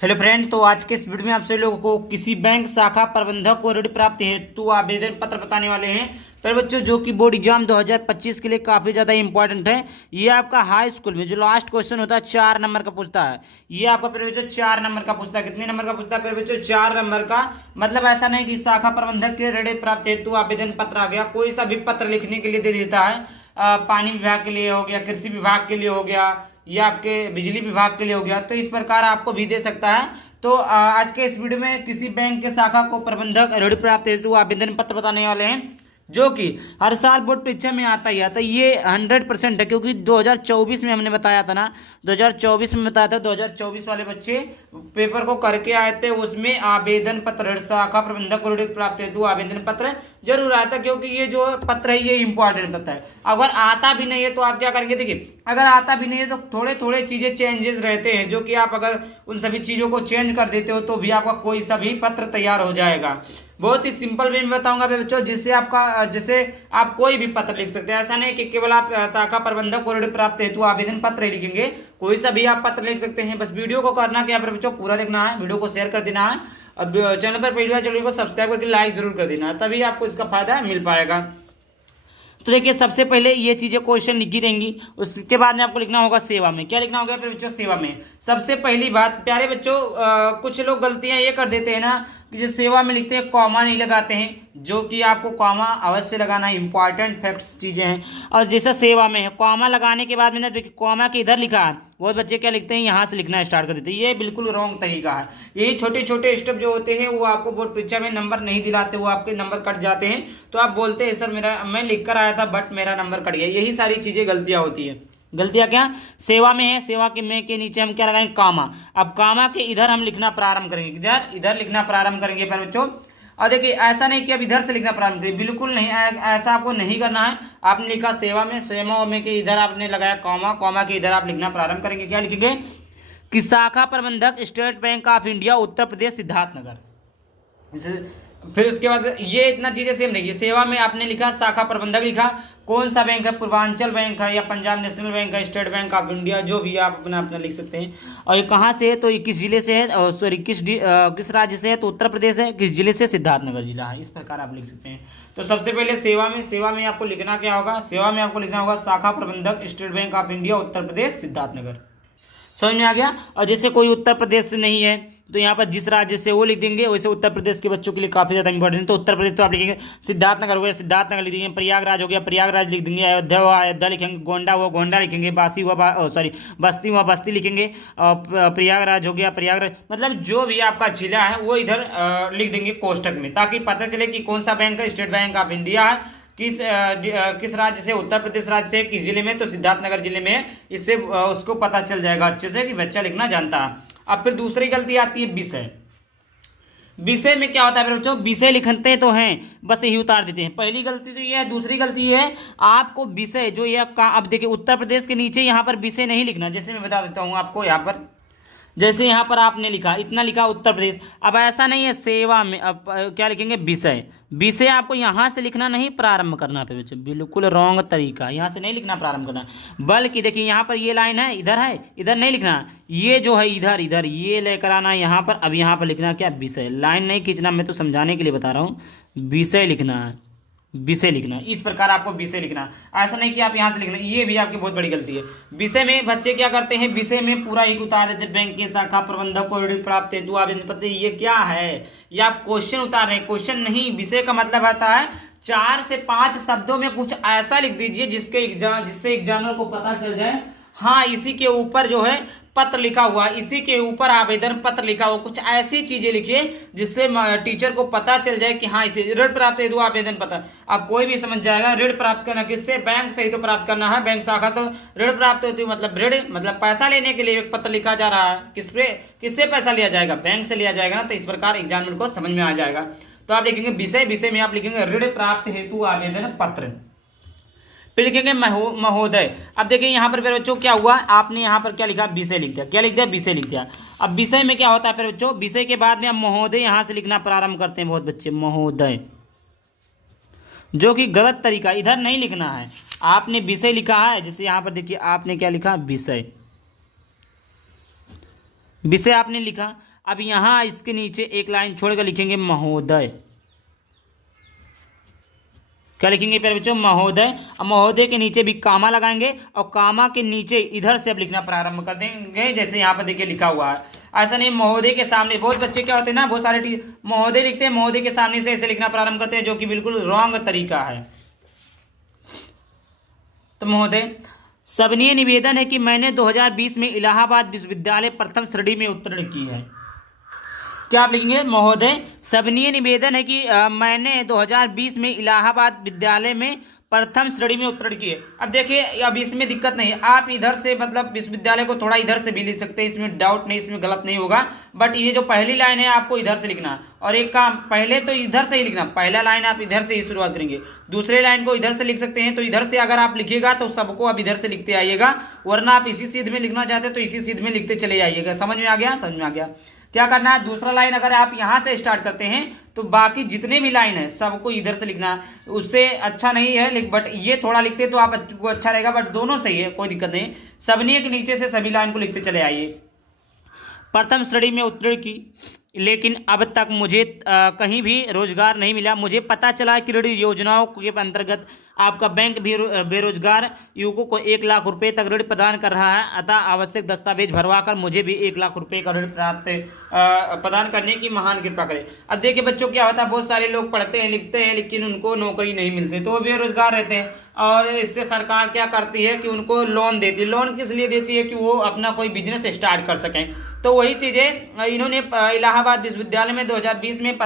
Hello friend, तो आज के इस वीडियो में आप सभी लोगों को किसी बैंक शाखा प्रबंधक को ऋण प्राप्ति हेतु आवेदन पत्र बताने वाले हैं। पर बच्चों, जो कि बोर्ड एग्जाम 2025 के लिए काफ़ी ज़्यादा इंपॉर्टेंट है। ये आपका हाई स्कूल में जो लास्ट क्वेश्चन होता है 4 नंबर का पूछता है। ये आपका फिर बच्चों 4 नंबर का पूछता है। कितने नंबर का पूछता है फिर बच्चों? 4 नंबर का। मतलब ऐसा नहीं कि शाखा प्रबंधक के ऋण प्राप्ति हेतु आवेदन पत्र आ गया, कोई सा भी पत्र लिखने के लिए दे देता है। पानी विभाग के लिए हो गया, कृषि विभाग के लिए हो गया, या आपके बिजली विभाग के लिए हो गया, तो इस प्रकार आपको भी दे सकता है। तो आज के इस वीडियो में किसी बैंक के शाखा को प्रबंधक ऋण प्राप्त हेतु आवेदन पत्र बताने वाले हैं, जो कि हर साल बोर्ड परीक्षा में आता ही आता है। ये 100% है, क्योंकि 2024 में हमने बताया था ना, 2024 में बताया था। 2024 वाले बच्चे पेपर को करके आए थे, उसमें आवेदन पत्र ऋण शाखा प्रबंधक को ऋण प्राप्त हेतु आवेदन पत्र जरूर आया था, क्योंकि ये जो पत्र है ये इंपॉर्टेंट पत्र है। अगर आता भी नहीं है तो आप क्या करेंगे? देखिए, अगर आता भी नहीं है तो थोड़े थोड़े चीजें चेंजेस रहते हैं, जो कि आप अगर उन सभी चीजों को चेंज कर देते हो तो भी आपका कोई सा भी पत्र तैयार हो जाएगा। बहुत ही सिंपल वे में बताऊंगा बच्चों, जिससे आप कोई भी पत्र लिख सकते हैं। ऐसा नहीं कि केवल आप शाखा प्रबंधक को ऋण प्राप्त हेतु आवेदन पत्र ही लिखेंगे, कोई सा भी आप पत्र लिख सकते हैं। बस वीडियो को करना क्या है बच्चों, पूरा देखना है, वीडियो को शेयर कर देना है, अब चैनल पर पहली बार चैनल को सब्सक्राइब करके लाइक जरूर कर देना है, तभी आपको इसका फायदा मिल पाएगा। तो देखिए, सबसे पहले ये चीजें क्वेश्चन लिखी रहेंगी, उसके बाद में आपको लिखना होगा सेवा में। क्या लिखना होगा फिर बच्चों? सेवा में। सबसे पहली बात प्यारे बच्चों, कुछ लोग गलतियां ये कर देते हैं ना, कि जो सेवा में लिखते हैं कॉमा नहीं लगाते हैं, जो कि आपको कॉमा अवश्य लगाना इंपॉर्टेंट फैक्ट्स चीजें हैं। और जैसा सेवा में है, कॉमा लगाने के बाद में देखिए कॉमा के इधर लिखा है, बहुत बच्चे क्या लिखते हैं, यहाँ से लिखना स्टार्ट कर देते हैं। ये बिल्कुल रॉन्ग तरीका है। यही छोटे छोटे स्टेप जो होते हैं वो आपको बोर्ड परीक्षा में नंबर नहीं दिलाते, वो आपके नंबर कट जाते हैं। तो आप बोलते हैं सर मैं लिख कर आया था बट मेरा नंबर कट गया। यही सारी चीजें गलतियां होती है। गलतियां क्या? सेवा में है, सेवा के में के नीचे हम क्या लगाएंगे? कामा। अब कामा के इधर हम लिखना प्रारंभ करेंगे, इधर लिखना प्रारंभ करेंगे पर बच्चों। और देखिए, ऐसा नहीं कि अब इधर से लिखना प्रारंभ करें, बिल्कुल नहीं, ऐसा आपको नहीं करना है। आपने लिखा सेवा में, सेवा में के इधर आपने लगाया कॉमा, कॉमा के इधर आप लिखना प्रारंभ करेंगे। क्या लिखेंगे? कि शाखा प्रबंधक state bank of India Uttar Pradesh Siddharthnagar. फिर उसके बाद ये इतना चीजें सेम नहीं। सेवा में आपने लिखा शाखा प्रबंधक लिखा, कौन सा बैंक है? पूर्वांचल बैंक है, या पंजाब नेशनल बैंक है, स्टेट बैंक ऑफ इंडिया, जो भी आप अपना अपना लिख सकते हैं। और ये कहाँ से है? तो 21 जिले से है, सॉरी किस राज्य से है? तो उत्तर प्रदेश है। किस जिले से? सिद्धार्थनगर जिला है। इस प्रकार आप लिख सकते हैं। तो सबसे पहले सेवा में आपको लिखना क्या होगा? सेवा में आपको लिखना होगा शाखा प्रबंधक state bank of India Uttar Pradesh Siddharthnagar. समझ में आ गया? और जैसे कोई उत्तर प्रदेश से नहीं है तो यहाँ पर जिस राज्य से वो लिख देंगे। वैसे उत्तर प्रदेश के बच्चों के लिए काफी ज्यादा इंपॉर्टेंट है। तो उत्तर प्रदेश तो आप लिखेंगे, सिद्धार्थनगर हो गया सिद्धार्थनगर लिख देंगे, प्रयागराज हो गया प्रयागराज लिख देंगे, अयोध्या हुआ अयोध्या लिखेंगे, गोंडा हुआ गोंडा लिखेंगे, बासी हुआ सॉरी बस्ती हुआ बस्ती लिखेंगे, और प्रयागराज हो गया प्रयागराज। मतलब जो भी आपका जिला है वो इधर लिख देंगे कोष्टक में, ताकि पता चले कि कौन सा बैंक है, स्टेट बैंक ऑफ इंडिया है, किस राज्य से, उत्तर प्रदेश राज्य से, किस जिले में, तो सिद्धार्थनगर जिले में है। इससे उसको पता चल जाएगा अच्छे से कि बच्चा लिखना जानता है। अब फिर दूसरी गलती आती है विषय। विषय में क्या होता है बच्चों? विषय लिखते तो हैं, बस यही उतार देते हैं। पहली गलती तो ये है। दूसरी गलती ये है, आपको विषय जो ये अब देखिए, उत्तर प्रदेश के नीचे यहाँ पर विषय नहीं लिखना। जैसे मैं बता देता हूँ आपको, यहाँ पर जैसे यहाँ पर आपने लिखा, इतना लिखा उत्तर प्रदेश। अब ऐसा नहीं है, सेवा में अब क्या लिखेंगे? विषय। विषय आपको यहाँ से लिखना नहीं प्रारंभ करना पे बच्चों, बिल्कुल रॉन्ग तरीका। यहाँ से नहीं लिखना प्रारंभ करना, बल्कि देखिए यहाँ पर ये लाइन है, इधर नहीं लिखना। ये जो है इधर ये लेकर आना यहाँ पर। अब यहाँ पर लिखना क्या? विषय। लाइन नहीं खींचना, मैं तो समझाने के लिए बता रहा हूँ। विषय लिखना है, विषय लिखना। इस प्रकार आपको विषय लिखना, ऐसा नहीं कि आप यहाँ से लिखना। ये भी आपकी बहुत बड़ी गलती है। विषय में बच्चे क्या करते हैं? विषय में पूरा ही उतार देते, बैंक के शाखा प्रबंधक को ऋण प्राप्त हेतु आवेदन पत्र। ये क्या है? ये आप क्वेश्चन उतार रहे हैं, क्वेश्चन नहीं। विषय का मतलब आता है 4 से 5 शब्दों में कुछ ऐसा लिख दीजिए जिससे एग्जामिनर को पता चल जाए, हाँ इसी के ऊपर जो है पत्र लिखा हुआ, इसी के ऊपर आवेदन पत्र लिखा हुआ। कुछ ऐसी चीजें लिखिए जिससे टीचर को पता चल जाए कि हाँ इसे ऋण प्राप्त हेतु आवेदन पत्र। अब कोई भी समझ जाएगा ऋण प्राप्त करना किससे? बैंक से ही तो प्राप्त करना है। बैंक शाखा तो ऋण प्राप्त हेतु मतलब ऋण मतलब पैसा लेने के लिए एक पत्र लिखा जा रहा है। किससे पैसा लिया जाएगा? बैंक से लिया जाएगा ना। तो इस प्रकार एग्जामिनर को समझ में आ जाएगा। तो आप लिखेंगे विषय, विषय में आप लिखेंगे ऋण प्राप्त हेतु आवेदन पत्र। फिर लिखेंगे महोदय। अब देखिए यहाँ पर बच्चों क्या हुआ, आपने यहाँ पर क्या लिखा? विषय लिख दिया। क्या लिख दिया? विषय लिख दिया। अब विषय में क्या होता है फिर बच्चों? विषय के बाद में हम महोदय यहाँ से लिखना प्रारंभ करते हैं बहुत बच्चे, महोदय, जो कि गलत तरीका। इधर नहीं लिखना है, आपने विषय लिखा है। जैसे यहाँ पर देखिए आपने क्या लिखा? विषय। विषय आपने लिखा। अब यहाँ इसके नीचे एक लाइन छोड़कर लिखेंगे महोदय। क्या लिखेंगे प्यारे बच्चों? महोदय। अब महोदय के नीचे भी कामा लगाएंगे और कामा के नीचे इधर से अब लिखना प्रारंभ कर देंगे, जैसे यहाँ पर देखिए लिखा हुआ है। ऐसा नहीं महोदय के सामने, बहुत बच्चे क्या होते हैं ना, बहुत सारे महोदय लिखते हैं, महोदय के सामने से ऐसे लिखना प्रारंभ करते हैं, जो कि बिल्कुल रॉन्ग तरीका है। तो महोदय, सविनय निवेदन है कि मैंने 2020 में इलाहाबाद विश्वविद्यालय प्रथम श्रेणी में उत्तीर्ण की है। क्या आप लिखेंगे? महोदय, सविनय निवेदन है कि मैंने 2020 में इलाहाबाद विद्यालय में प्रथम श्रेणी में उत्तीर्ण की है। अब देखिए, अब इसमें दिक्कत नहीं है, आप इधर से मतलब विश्वविद्यालय को थोड़ा इधर से भी लिख सकते हैं, इसमें डाउट नहीं, इसमें गलत नहीं होगा। बट ये जो पहली लाइन है आपको इधर से लिखना, और एक काम पहले तो इधर से ही लिखना, पहला लाइन आप इधर से ही शुरुआत करेंगे, दूसरे लाइन को इधर से लिख सकते हैं। तो इधर से अगर आप लिखिएगा तो सबको अब इधर से लिखते आइएगा, वरना आप इसी सीध में लिखना चाहते हैं तो इसी सीध में लिखते चले आइएगा। समझ में आ गया? समझ में आ गया। क्या करना है, दूसरा लाइन अगर आप यहाँ से स्टार्ट करते हैं तो बाकी जितने भी लाइन है सबको इधर से लिखना। उससे अच्छा नहीं है, बट ये थोड़ा लिखते तो आपको अच्छा रहेगा, बट दोनों सही है, कोई दिक्कत नहीं। सविनय के नीचे से सभी लाइन को लिखते चले आइए। प्रथम श्रेणी में उत्तीर्ण की, लेकिन अब तक मुझे कहीं भी रोजगार नहीं मिला। मुझे पता चला कि ऋण योजनाओं के अंतर्गत आपका बैंक भी बेरोजगार युवकों को 1 लाख रुपए तक ऋण प्रदान कर रहा है, अतः आवश्यक दस्तावेज भरवाकर मुझे भी 1 लाख रुपए का ऋण प्राप्त प्रदान करने की महान कृपा करें। अब देखिए बच्चों, क्या होता है, बहुत सारे लोग पढ़ते हैं लिखते हैं लेकिन उनको नौकरी नहीं मिलती, तो वो बेरोजगार रहते हैं, और इससे सरकार क्या करती है कि उनको लोन देती है। लोन किस लिए देती है? कि वो अपना कोई बिजनेस स्टार्ट कर सकें। तो वही चीज़ें इन्होंने इलाहाबाद विश्वविद्यालय में 2020 में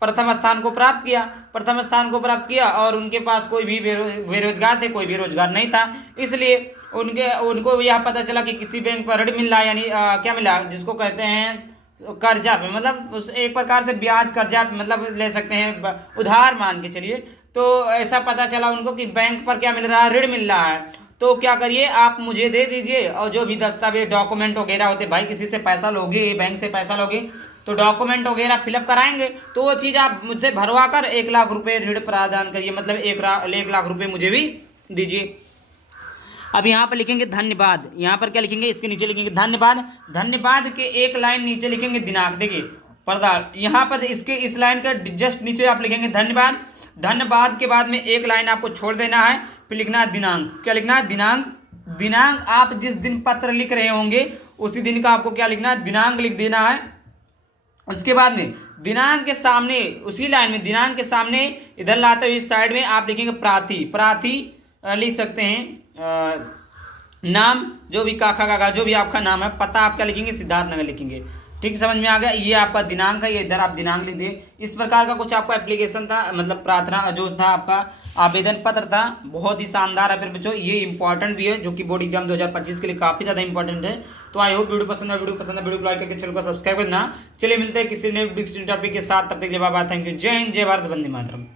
प्रथम स्थान को प्राप्त किया, और उनके पास कोई भी बेरोजगार थे, कोई बेरोजगार नहीं था, इसलिए उनको यह पता चला कि किसी बैंक पर ऋण मिल रहा है, यानी क्या मिला, जिसको कहते हैं कर्जा पे, मतलब एक प्रकार से ब्याज कर्जा मतलब ले सकते हैं, उधार मान के चलिए। तो ऐसा पता चला उनको कि बैंक पर क्या मिल रहा है, ऋण मिल रहा है। तो क्या करिए, आप मुझे दे दीजिए, और जो भी दस्तावेज डॉक्यूमेंट वगैरह होते, भाई किसी से पैसा लोगे, बैंक से पैसा लोगे तो डॉक्यूमेंट वगैरह फिलअप कराएंगे, तो वो चीज़ आप मुझसे भरवा कर 1 लाख रुपए ऋण प्रदान करिए, मतलब 1 लाख रुपए मुझे भी दीजिए। अब यहाँ पर लिखेंगे धन्यवाद। यहाँ पर क्या लिखेंगे, इसके नीचे लिखेंगे धन्यवाद। धन्यवाद के एक लाइन नीचे लिखेंगे दिनांक। देखिए पर्दा, यहाँ पर इसके इस लाइन का जस्ट नीचे आप लिखेंगे धन्यवाद। धन्यवाद के बाद में एक लाइन आपको छोड़ देना है, फिर लिखना है दिनांक। क्या लिखना है? दिनांक। दिनांक आप जिस दिन पत्र लिख रहे होंगे उसी दिन का आपको क्या लिखना है, दिनांक लिख देना है। उसके बाद में दिनांक के सामने, उसी लाइन में दिनांक के सामने इधर लाते हुए इस साइड में आप लिखेंगे प्राथी। प्राथी लिख सकते हैं, नाम जो भी काका काका जो भी आपका नाम है, पता आप क्या लिखेंगे, सिद्धार्थ नगर लिखेंगे। ठीक, समझ में आ गया। ये आपका दिनांक है, ये इधर आप दिनांक लिख दिए। इस प्रकार का कुछ आपका एप्लीकेशन था, मतलब प्रार्थना जो था आपका आवेदन पत्र था, बहुत ही शानदार है। फिर बच्चों ये इंपॉर्टेंट भी है, जो कि बोर्ड एग्जाम 2025 के लिए काफी ज्यादा इंपॉर्टेंट है। तो आई होप वीडियो पसंद है, वीडियो को लाइक करके चैनल को सब्सक्राइब करना। चलिए मिलते हैं किसी नए टॉपिक के साथ, तब तक के लिए बाय बाय, थैंक यू, जय हिंद, जय भारत, वंदे मातरम।